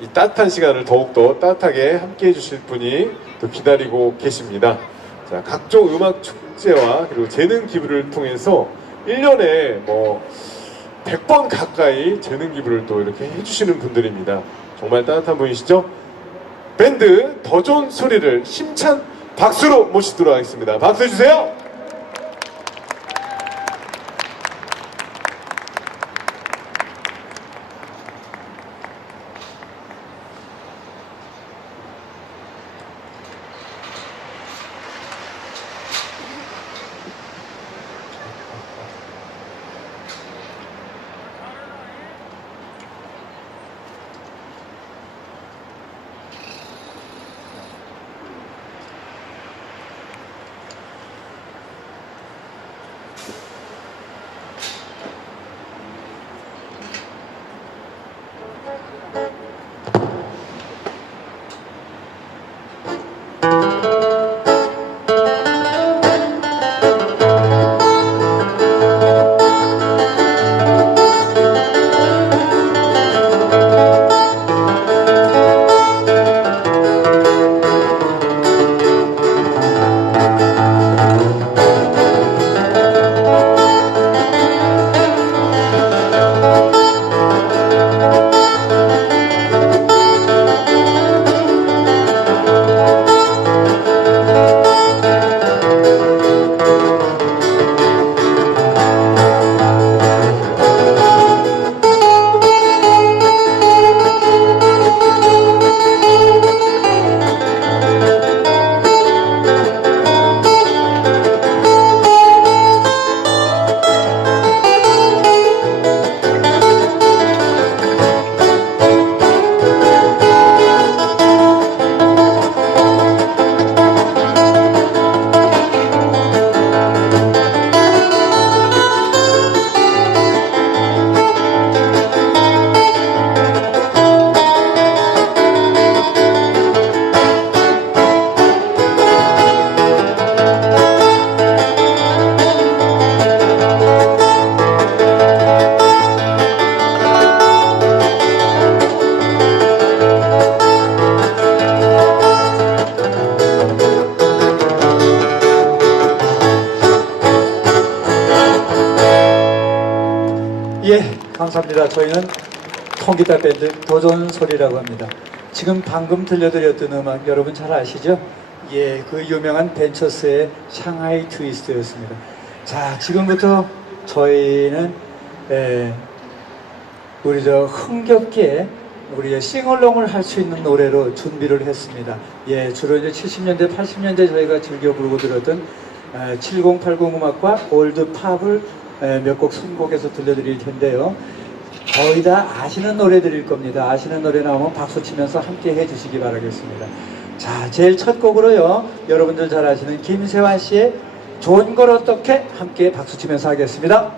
이 따뜻한 시간을 더욱더 따뜻하게 함께 해주실 분이 또 기다리고 계십니다. 자, 각종 음악 축제와 그리고 재능 기부를 통해서 1년에 뭐 100번 가까이 재능 기부를 또 이렇게 해주시는 분들입니다. 정말 따뜻한 분이시죠? 밴드 더 좋은 소리를 힘찬 박수로 모시도록 하겠습니다. 박수 주세요! 감사합니다. 저희는 통기타 밴드 도전 소리라고 합니다. 지금 방금 들려드렸던 음악 여러분 잘 아시죠? 예, 그 유명한 벤처스의 샹하이 트위스트였습니다. 자, 지금부터 저희는 에, 우리 저 흥겹게 우리 싱얼롱을 할 수 있는 노래로 준비를 했습니다. 예, 주로 이제 70년대, 80년대 저희가 즐겨 부르고 들었던 7080 음악과 올드 팝을 몇 곡 선곡해서 들려드릴 텐데요. 거의 다 아시는 노래들일 겁니다. 아시는 노래 나오면 박수 치면서 함께 해주시기 바라겠습니다. 자, 제일 첫 곡으로요. 여러분들 잘 아시는 김세환 씨의 좋은 걸 어떻게 함께 박수 치면서 하겠습니다.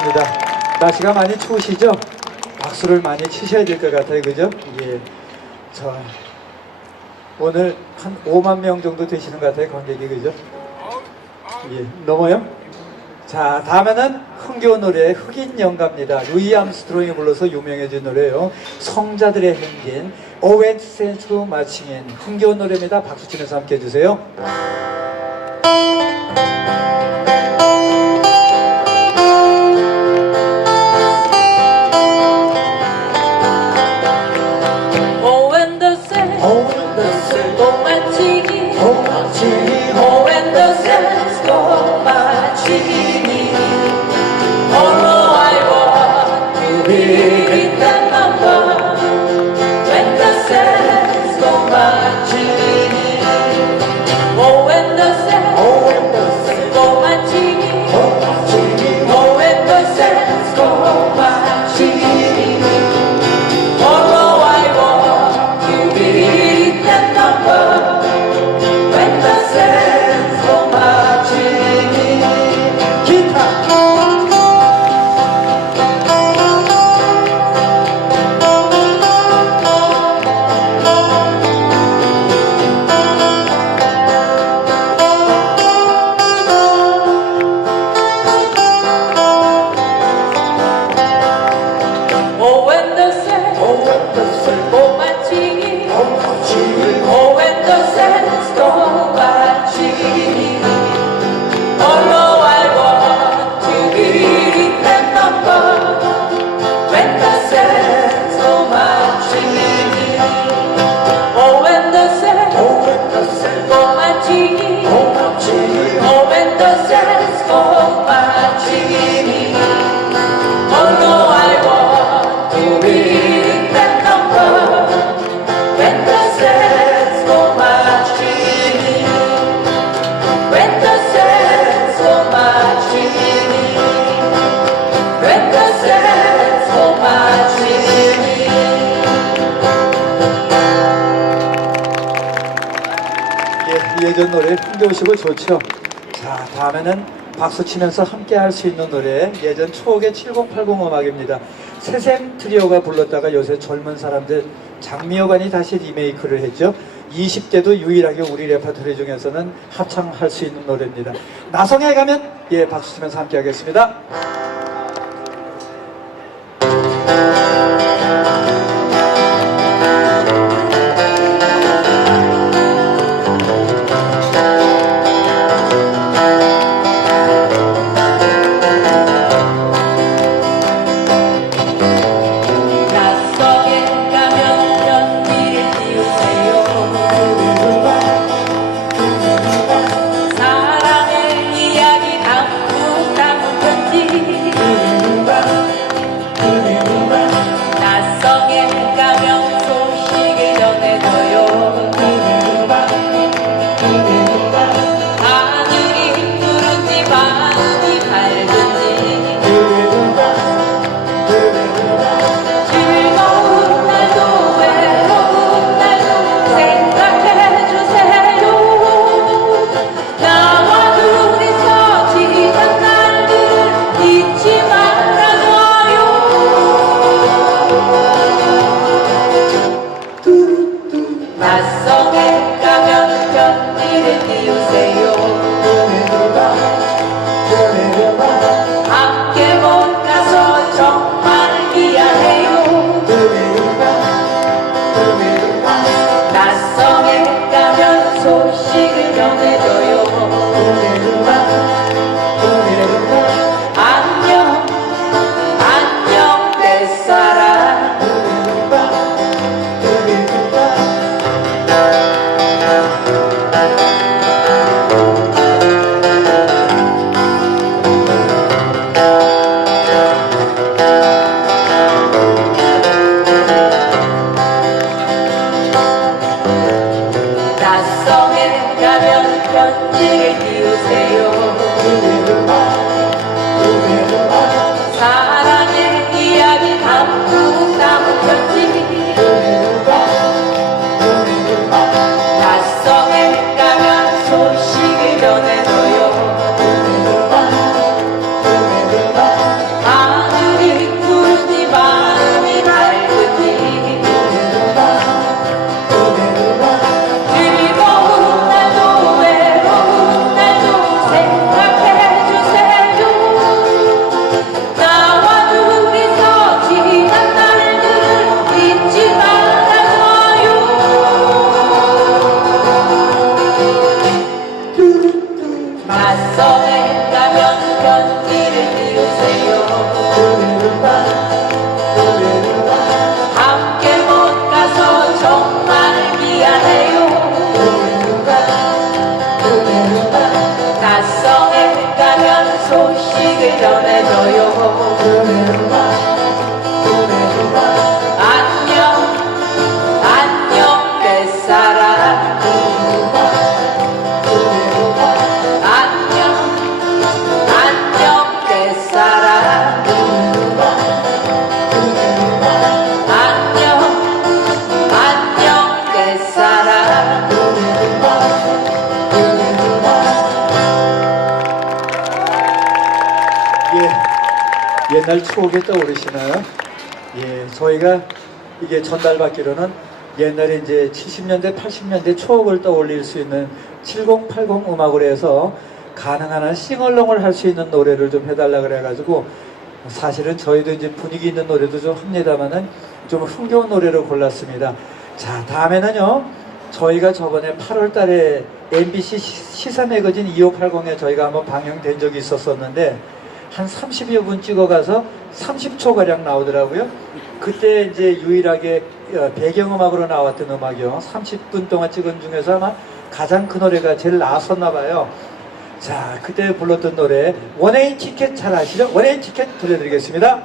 감사합니다 날씨가 많이 추우시죠? 박수를 많이 치셔야 될 것 같아요 그죠? 예저 오늘 한 5만 명 정도 되시는 것 같아요 관객이 그죠? 예 넘어요? 자, 다음에는 흥겨운 노래 흑인 영가입니다. 루이 암스트롱이 불러서 유명해진 노래예요. 성자들의 행진, 오웬 센스 마칭인 흥겨운 노래입니다. 박수 치면서 함께 해주세요. 예, 예전 노래 흥겨우시고 좋죠. 자, 다음에는 박수 치면서 함께 할 수 있는 노래 예전 추억의 7080 음악입니다. 새샘 트리오가 불렀다가 요새 젊은 사람들 장미여관이 다시 리메이크를 했죠. 20대도 유일하게 우리 레파토리 중에서는 합창할 수 있는 노래입니다. 나성에 가면 예 박수 치면서 함께 하겠습니다. 낯선 가면 견디를 띄우세요. 예, 옛날 추억이 떠오르시나요? 예, 저희가 이게 전달받기로는 옛날에 이제 70년대, 80년대 추억을 떠올릴 수 있는 7080 음악으로 해서 가능한 한 싱얼롱을 할 수 있는 노래를 좀 해달라 그래가지고 사실은 저희도 이제 분위기 있는 노래도 좀 합니다만은 좀 흥겨운 노래를 골랐습니다. 자, 다음에는요. 저희가 저번에 8월 달에 MBC 시- 시사 매거진 2580에 저희가 한번 방영된 적이 있었었는데 한 30여 분 찍어가서 30초가량 나오더라고요. 그때 이제 유일하게 어, 배경음악으로 나왔던 음악이요. 30분 동안 찍은 중에서 아마 가장 그 노래가 제일 나왔었나 봐요. 자, 그때 불렀던 노래 원웨이 티켓 잘 아시죠? 원웨이 티켓 들려드리겠습니다.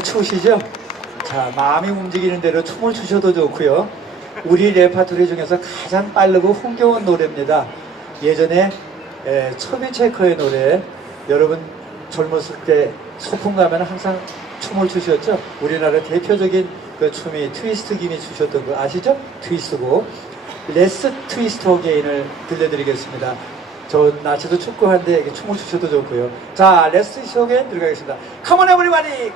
많이 추우시죠? 자, 마음이 움직이는 대로 춤을 추셔도 좋고요. 우리 레파토리 중에서 가장 빠르고 흥겨운 노래입니다. 예전에 에, 초비체커의 노래 여러분 젊었을 때 소풍 가면 항상 춤을 추셨죠? 우리나라 대표적인 그 춤이 트위스트 김이 추셨던 거 아시죠? 트위스트고 레스 트위스트 어게인을 들려드리겠습니다. 저 한데 이렇게 춤을 추셔도 좋고요. 자, 레스 속에 들어가겠습니다.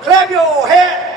Clap your hands. One, two,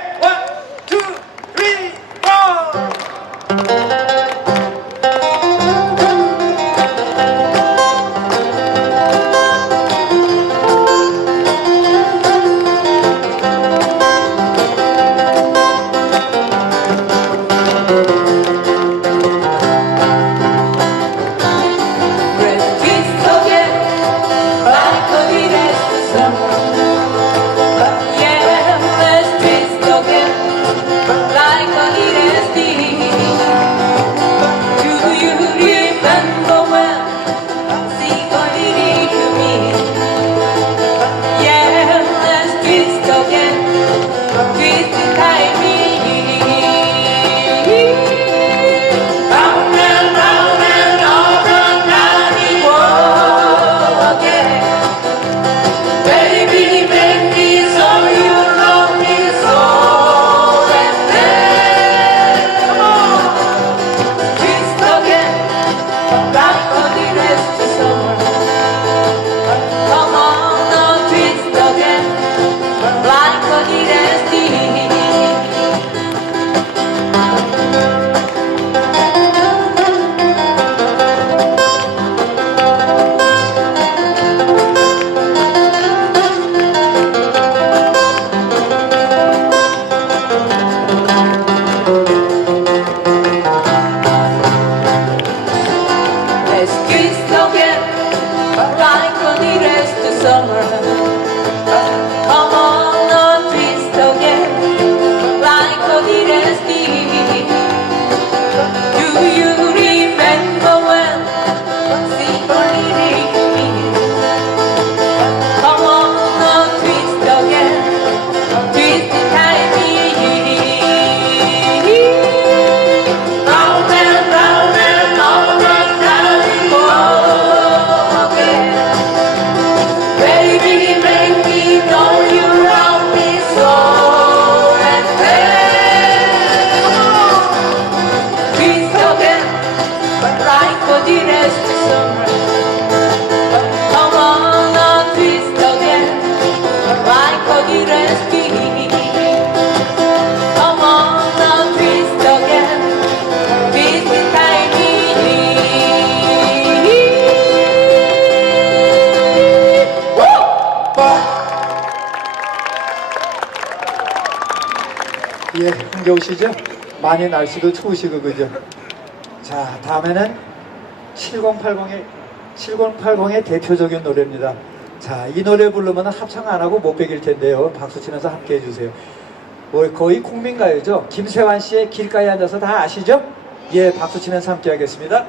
많이 날씨도 추우시고 그죠? 자, 다음에는 7080의 7080의 대표적인 노래입니다. 자, 이 노래 부르면 합창 안 하고 못 베길 텐데요. 박수 치면서 함께 해주세요. 뭐 거의 국민가요죠. 김세환 씨의 길가에 앉아서 다 아시죠? 예, 박수 치면서 함께 하겠습니다.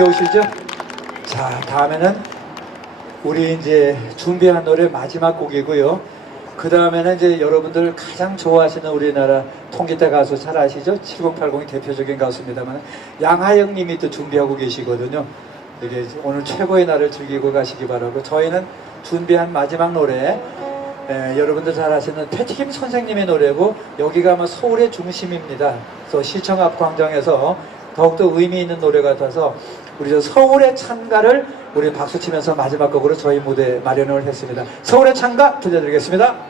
흥겨우시죠? 자, 다음에는 우리 이제 준비한 노래 마지막 곡이고요. 그 다음에는 이제 여러분들 가장 좋아하시는 우리나라 통기타 가수 잘 아시죠? 7080이 대표적인 가수입니다만 양하영 님이 또 준비하고 계시거든요. 이게 오늘 최고의 날을 즐기고 가시기 바라고 저희는 준비한 마지막 노래 에, 여러분들 잘 아시는 패티김 선생님의 노래고 여기가 아마 서울의 중심입니다. 그래서 시청 앞 광장에서 더욱더 의미 있는 노래 같아서 우리 저 서울의 찬가를 우리 박수 치면서 마지막 곡으로 저희 무대 마련을 했습니다. 서울의 찬가 들려드리겠습니다.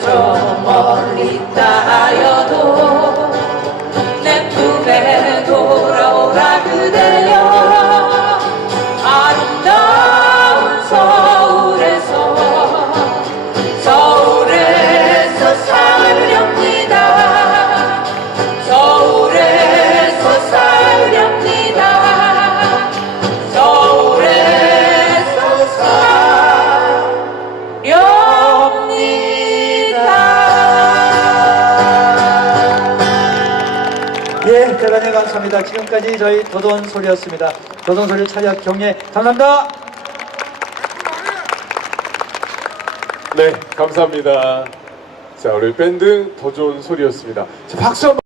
Joe. 저희 도돈 소리였습니다. 도돈 소리 차렷 경례 감사합니다. 네, 감사합니다. 자, 우리 밴드 더 좋은 소리였습니다. 자, 박수 한번.